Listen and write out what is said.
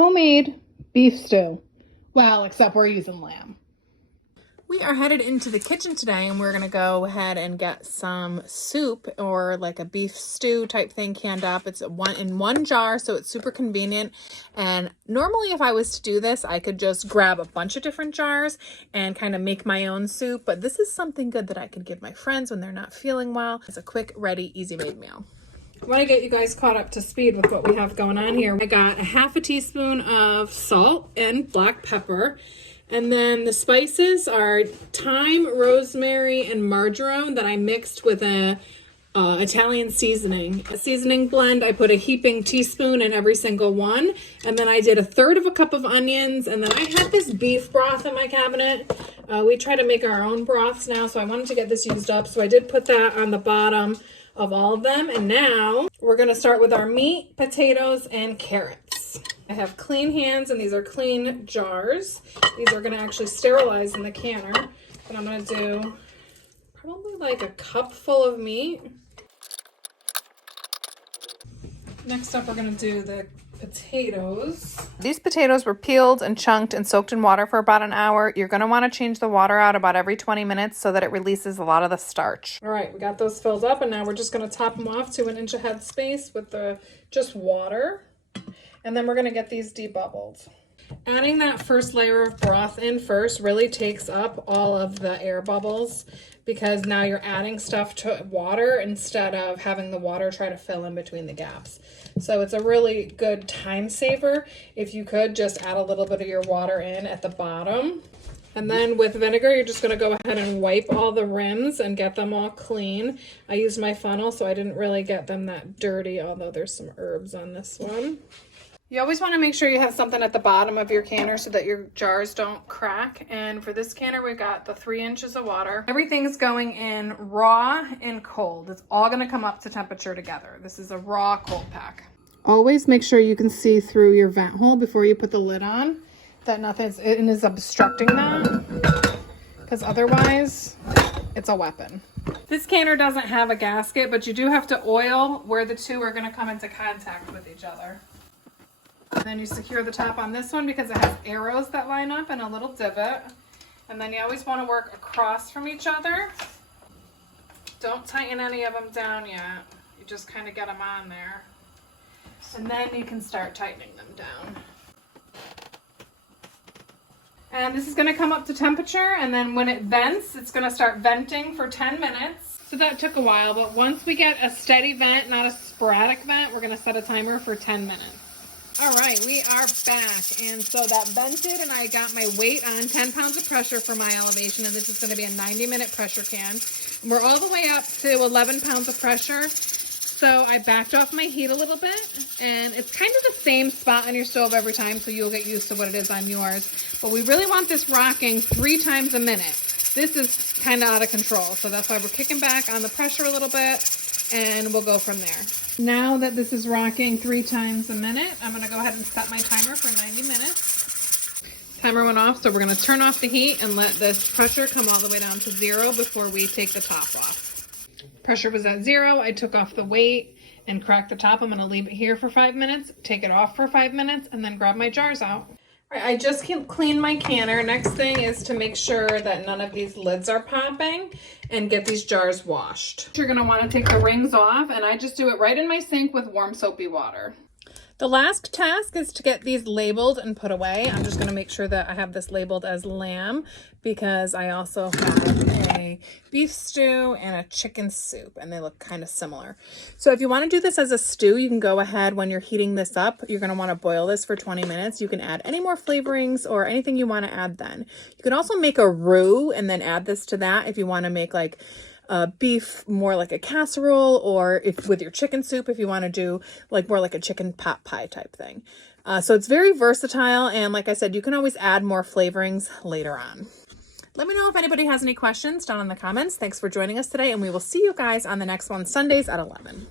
homemade beef stew. Well, except we're using lamb. We are headed into the kitchen today and we're going to go ahead and get some soup or like a beef stew type thing canned up. It's in one jar, so it's super convenient. And normally if I was to do this, I could just grab a bunch of different jars and kind of make my own soup. But this is something good that I could give my friends when they're not feeling well. It's a quick, ready, easy made meal. I want to get you guys caught up to speed with what we have going on here. I got a half a teaspoon of salt and black pepper. And then the spices are thyme, rosemary, and marjoram that I mixed with a Italian seasoning. A seasoning blend, I put a heaping teaspoon in every single one. And then I did a third of a cup of onions. And then I had this beef broth in my cabinet. We try to make our own broths now, so I wanted to get this used up. So I did put that on the bottom of all of them. And now we're going to start with our meat, potatoes, and carrots. I have clean hands and these are clean jars. These are going to actually sterilize in the canner. And I'm going to do probably like a cup full of meat. Next up, we're going to do the potatoes. These potatoes were peeled and chunked and soaked in water for about an hour. You're going to want to change the water out about every 20 minutes so that it releases a lot of the starch. All right, we got those filled up and now we're just going to top them off to 1 inch ahead space with just water. And then we're going to get these debubbled. Adding that first layer of broth in first really takes up all of the air bubbles because now you're adding stuff to water instead of having the water try to fill in between the gaps. So it's a really good time saver if you could just add a little bit of your water in at the bottom. And then with vinegar, you're just going to go ahead and wipe all the rims and get them all clean. I used my funnel, so I didn't really get them that dirty, although there's some herbs on this one. You always want to make sure you have something at the bottom of your canner so that your jars don't crack. And for this canner, we've got the 3 inches of water. Everything's going in raw and cold. It's all going to come up to temperature together. This is a raw cold pack. Always make sure you can see through your vent hole before you put the lid on, that nothing is obstructing that, because otherwise it's a weapon. This canner doesn't have a gasket, but you do have to oil where the two are going to come into contact with each other. And then you secure the top on this one because it has arrows that line up and a little divot. And then you always want to work across from each other. Don't tighten any of them down yet. You just kind of get them on there. And then you can start tightening them down. And this is going to come up to temperature, and then when it vents, it's going to start venting for 10 minutes. So that took a while, but once we get a steady vent, not a sporadic vent, we're going to set a timer for 10 minutes. All right, we are back, and so that vented, and I got my weight on 10 pounds of pressure for my elevation, and this is going to be a 90-minute pressure can. And we're all the way up to 11 pounds of pressure, so I backed off my heat a little bit, and it's kind of the same spot on your stove every time, so you'll get used to what it is on yours. But we really want this rocking 3 times a minute. This is kind of out of control, so that's why we're kicking back on the pressure a little bit, and we'll go from there. Now that this is rocking 3 times a minute, I'm going to go ahead and set my timer for 90 minutes. Timer went off, so we're going to turn off the heat and let this pressure come all the way down to 0 before we take the top off. Pressure was at 0. I took off the weight and cracked the top. I'm going to leave it here for 5 minutes, take it off for 5 minutes, and then grab my jars out. All right, I just cleaned my canner. Next thing is to make sure that none of these lids are popping and get these jars washed. You're going to want to take the rings off, and I just do it right in my sink with warm soapy water. The last task is to get these labeled and put away. I'm just going to make sure that I have this labeled as lamb because I also have a beef stew and a chicken soup, and they look kind of similar. So if you want to do this as a stew, you can go ahead when you're heating this up. You're going to want to boil this for 20 minutes. You can add any more flavorings or anything you want to add then. You can also make a roux and then add this to that if you want to make like beef more like a casserole, or if with your chicken soup, if you want to do like more like a chicken pot pie type thing. So it's very versatile, and like I said, you can always add more flavorings later on. Let me know if anybody has any questions down in the comments. Thanks for joining us today, and we will see you guys on the next one, Sundays at 11.